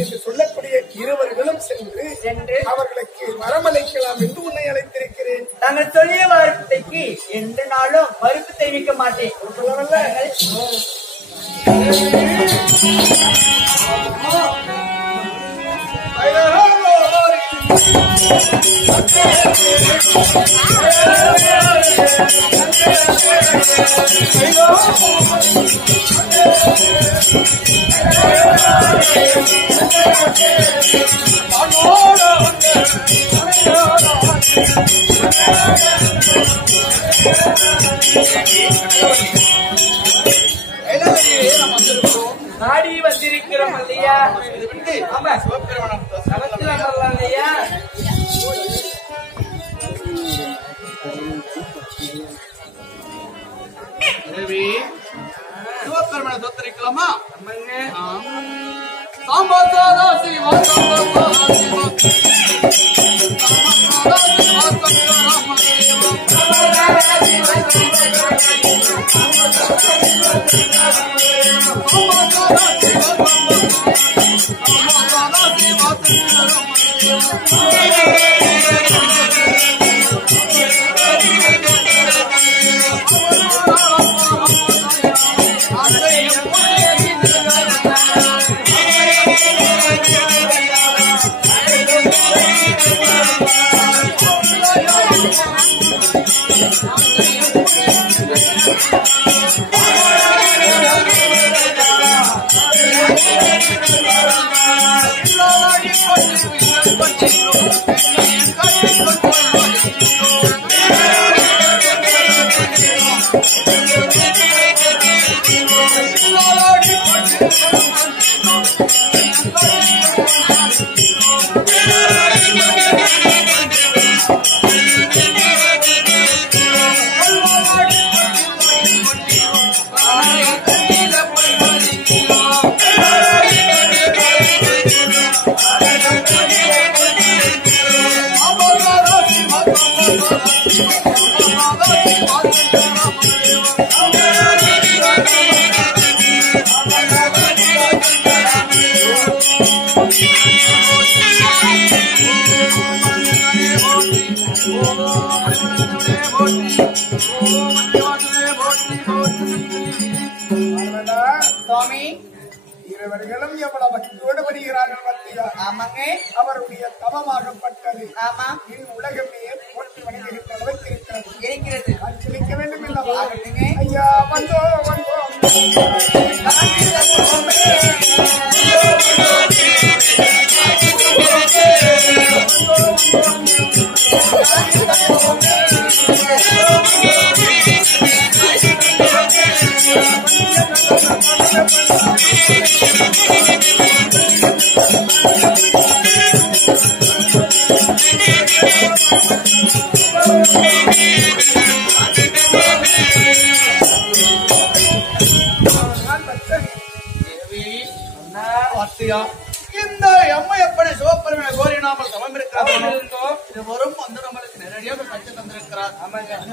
என்று சொல்லக்கூடிய இருவர்களும் சென்று அவர்களுக்கு வரமளிக்கலாம் என்று உன்னை அழைத்திருக்கிறேன். நாங்கள் சொல்லிய வார்த்தைக்கு எந்த நாளும் மறுப்பு தெரிவிக்க மாட்டேன். நாடி வந்திருக்கிறோம் இல்லையா? ஆமா, இல்லையா? சிவபெருமனை தோத்தரிக்கலாமா? சுவாமி, இருவர்களும் எவ்வளவு பக்தியோடு வருகிறார்கள் பத்தியா? ஆமாங்க, அவருடைய தவமாகப்பட்டது. ஆமா, இது உலகமே போட்டி வணிகின்ற அளவுக்கு இருக்கிறது. இருக்கிறது. அச்சலிக்க வேண்டும் இல்லவா? ஐயா, வந்தோ வந்தோ இந்த அம்மை எப்படி சிவபெருமனை கோரினாமல் தவம் இருக்கிறார்களோ இது வரும் வந்து நம்மளுக்கு நேரடியாக கட்சி தந்திருக்கிறார்.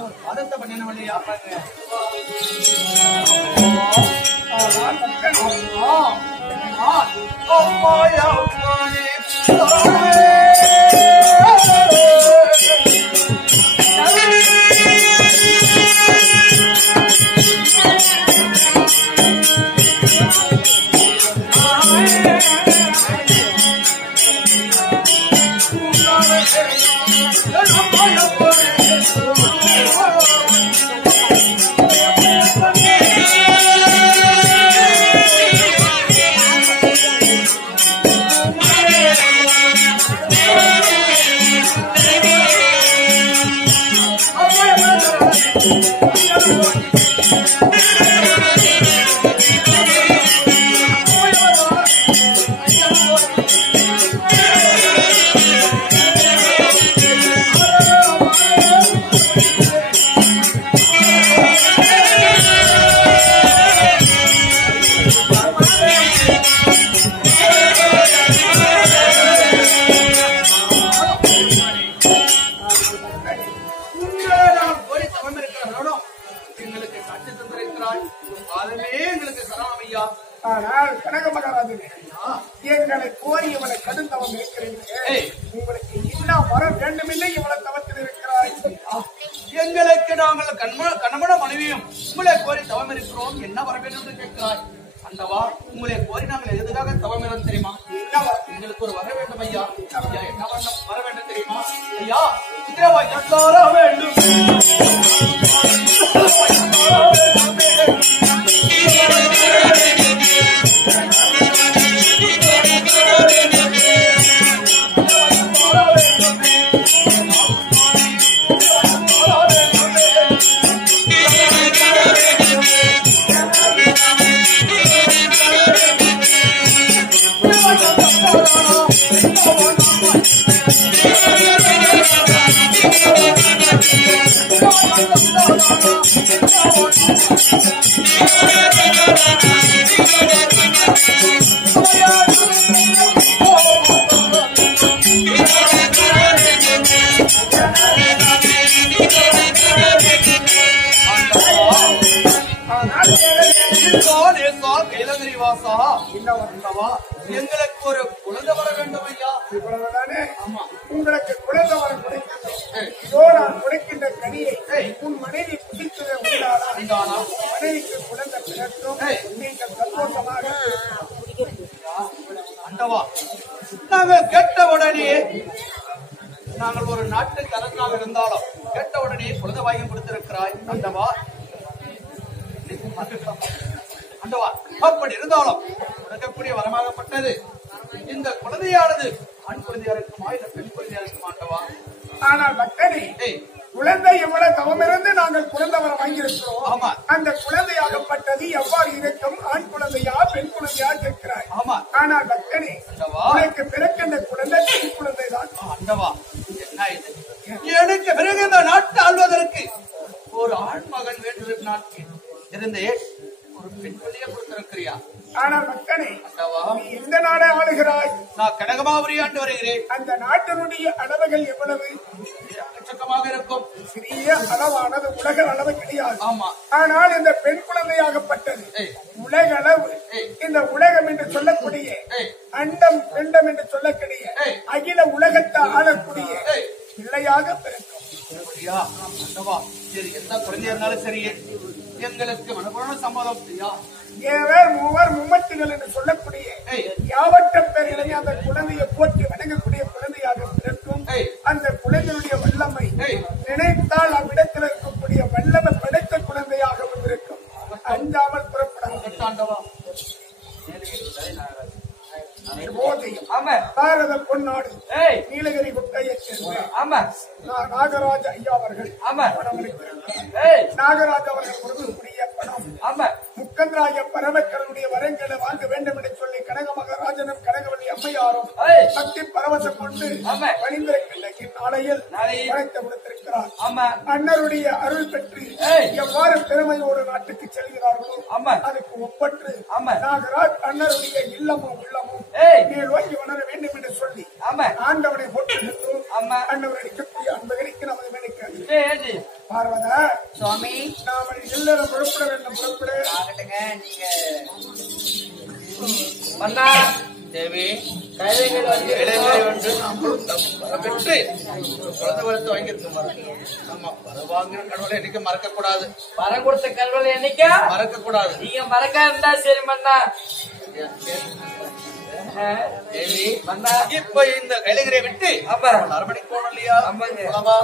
ஒரு பாதத்தை பண்ணின வழியா ஆனால் கனக மகாராஜனே, எங்களை கோரி இவனை கடுந்தவம் இருக்கிறீர்களே, உங்களுக்கு என்ன வர வேண்டுமில்லை இவ்வளவு தவத்தில் இருக்கிறாய். எங்களுக்கு நாங்கள் கணவன மனைவியும் உங்களை கோரி தவம் இருக்கிறோம், என்ன வர வேண்டும் என்று கேட்கிறாய். அண்டவா, உங்களை கோரி நாங்கள் எதுக்காக தவம் இருந்தோம் தெரியுமா? எங்களுக்கு ஒரு வர வேண்டும் ஐயா. ஐயா, என்ன வர வேண்டும் தெரியுமா? ஐயா, வர வேண்டும். எங்களுக்கு ஒரு குழந்தை வர வேண்டும் ஐயா. இவ்வளவுதானே? உங்களுக்கு குழந்தை வர கொடுக்கின்றோம். நான் கொடுக்கின்ற கனியை உன் மனைவி புதித்ததை உண்டானா மனைவிக்கு குழந்தை பிறக்கும், நீங்கள் சந்தோஷமாக. அண்டவா, நாங்கள் கேட்ட உடனே நாங்கள் ஒரு நாட்டுக்கு அரசனாக இருந்தாலும் கேட்ட உடனே குழந்தை வாங்கி கொடுத்திருக்கிறாய். அண்டவா அண்டவா, அப்படி இருந்தாலும் உனக்கக்கூடிய வரமாகப்பட்டது இந்த குழந்தையானது ஆண் குழந்தையா இருக்குமா இல்ல பெண் குழந்தையா இருக்குமா? அண்டவா, ஆனால் பக்தனே, குழந்தை எவ்வளவு தவமிருந்து நாங்கள் குழந்தை வர வாங்கியிருக்கிறோம். ஆமா, அந்த குழந்தையாகப்பட்டது எவ்வாறு இருக்கும்? ஆண் குழந்தையா பெண் குழந்தையா கேட்கிறாய். ஆமா, ஆனால் பக்தனே, உனக்கு பிறக்கின்ற குழந்தை பெண் குழந்தை தான். அண்டவா, என்ன இது? எனக்கு பிறகு இந்த நாட்டை ஆள்வதற்கு ஒரு ஆண் மகன் வேண்டும் நாட்டில் இருந்தே ஒரு பெண் குழந்தையை கொடுத்திருக்கிறியா? ஆனால் பக்தனே, நீ எந்த நாடை ஆளுகிறாய்? நான் கனகமாபுரி ஆண்டு வருகிறேன். அந்த நாட்டினுடைய அளவுகள் எவ்வளவு? எக்கச்சக்கமாக இருக்கும். சிறிய அளவானது உலக அளவு கிடையாது. ஆமா, ஆனால் இந்த பெண் குழந்தையாகப்பட்டது உலக அளவு. இந்த உலகம் என்று சொல்லக்கூடிய அண்டம் பெண்டம் என்று சொல்லக்கூடிய அகில உலகத்தை ஆளக்கூடிய பிள்ளையாக பிறக்கும். எந்த குழந்தையா இருந்தாலும் சரி, எங்களுக்கு மனப்பூர்வ சம்மதம். ஏவர் மூவர் மும்மத்திகள் என்று சொல்லக்கூடிய யாவற்ற பேர்களையும் அந்த குழந்தையை போற்றி வணங்கக்கூடிய குழந்தையாக பிறக்கும். அந்த குழந்தையுடைய வல்லமை நினைத்தால் அவ்விடத்தில் இருக்கக்கூடிய வல்லமை படைத்த குழந்தையாகவும் இருக்கும். அஞ்சாமல் புறப்படாமல் பாரத பொன்னாடு நீலகிரி குட்டையை சேர்ந்த நாகராஜ ஐயா அவர்கள் நாகராஜ அவர்கள் கொடுக்கக்கூடிய பணம் முக்கந்தராய பரமக்கரனுடைய வரங்களை வாங்க வேண்டும் என்று சொல்லி கனக மகாராஜனும் கனகவல்லி அம்மையாரும் பக்தி பரவசம் கொண்டு பணிந்திருக்கின்ற இந்நாளையில் படைத்து கொடுத்திருக்கிறார். அண்ணருடைய அருள் பெற்று எவ்வாறு பெருமையோடு நாட்டுக்கு செல்கிறார்களோ அதுக்கு ஒப்பற்று நாகராஜ் அண்ணருடைய இல்லமும் உள்ளமும் நோக்கி வளர வேண்டும் என்று சொல்லி ஆண்டவனை போட்டுகின்றோம். அண்ணவர் அடிக்கக்கூடிய அன்பகரிக்கு நமது மேடைக்கு பார்வதா சுவாமி நாம எல்லாரும் புறப்பட வேண்டும். புறப்பட மன்னா தேவி கைலைகள் வந்து பெற்று குழந்தை வளர்த்து வாங்கியிருக்கோம். ஆமா, வாங்கின கடவுளை என்னைக்கு மறக்க கூடாது. வரம் கொடுத்த கடவுளை என்னைக்கா மறக்க கூடாது. நீங்க மறக்க இருந்தா சரி மன்னா. தேவி மன்னா, இப்ப இந்த கைலகிரியை விட்டு அரமணிக்கு போகணும் இல்லையா? ஆமா,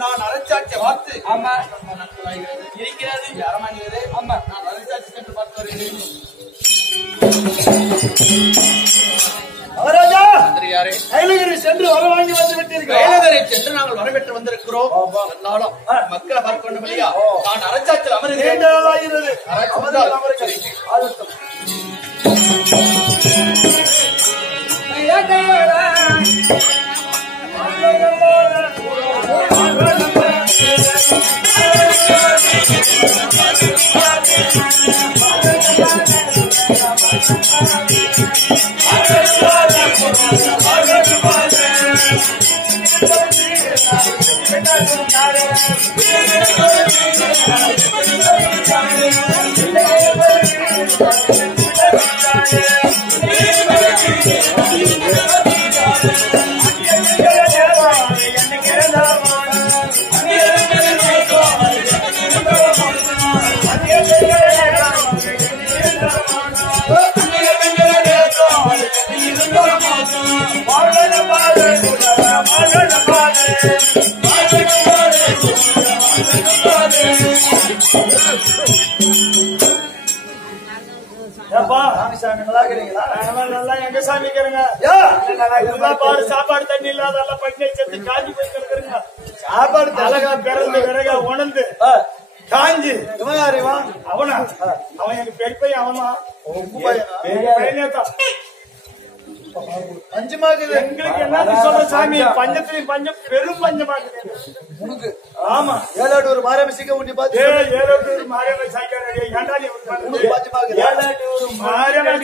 நான் அரசாட்சியை பார்த்து இருக்கிறது அரமாங்கிறது. ஆமா, நான் அரசாட்சி சென்று பார்த்து வருகிறேன். கைலகிரி சென்று வர வாங்கி வந்து விட்டீர்கள். கைலகிரி சென்று நாங்கள் வரவேற்று வந்திருக்கிறோம். இருந்தாலும் மக்களை பார்க்க வேண்டும் இல்லையா? நான் அரசாட்சியில் அமர்கிறேன். எங்க சாமிக்கிறீங்க சாப்பாடு தண்ணி இல்லாத பட்டினை செத்து காஞ்சி போய் கிடக்குறீங்க. சாப்பாடு தலகா பிறந்து விறகா உணர்ந்து காஞ்சி அவனா அவன் எனக்கு பெரிய பையன் அவனா பையனேதான் பஞ்சமாகுது. எங்களுக்கு என்ன சொல்ற சாமி பஞ்சத்திலையும் பஞ்சம் பெரும் பஞ்சமாகுது உனக்கு. ஆமா 7 ஒரு மாரியம்மன் ஊட்டி பார்த்து 7 ஒரு மாரியம்மன்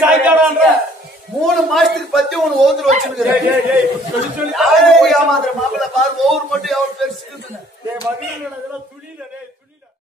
சாய்க்காடான்ற 3 மாசத்துக்கு பத்தி உனக்கு ஓதுரு வச்சிருக்கிறேன். மாப்பிள்ள பாரு ஒவ்வொரு மட்டும் எவ்வளவு பெருசு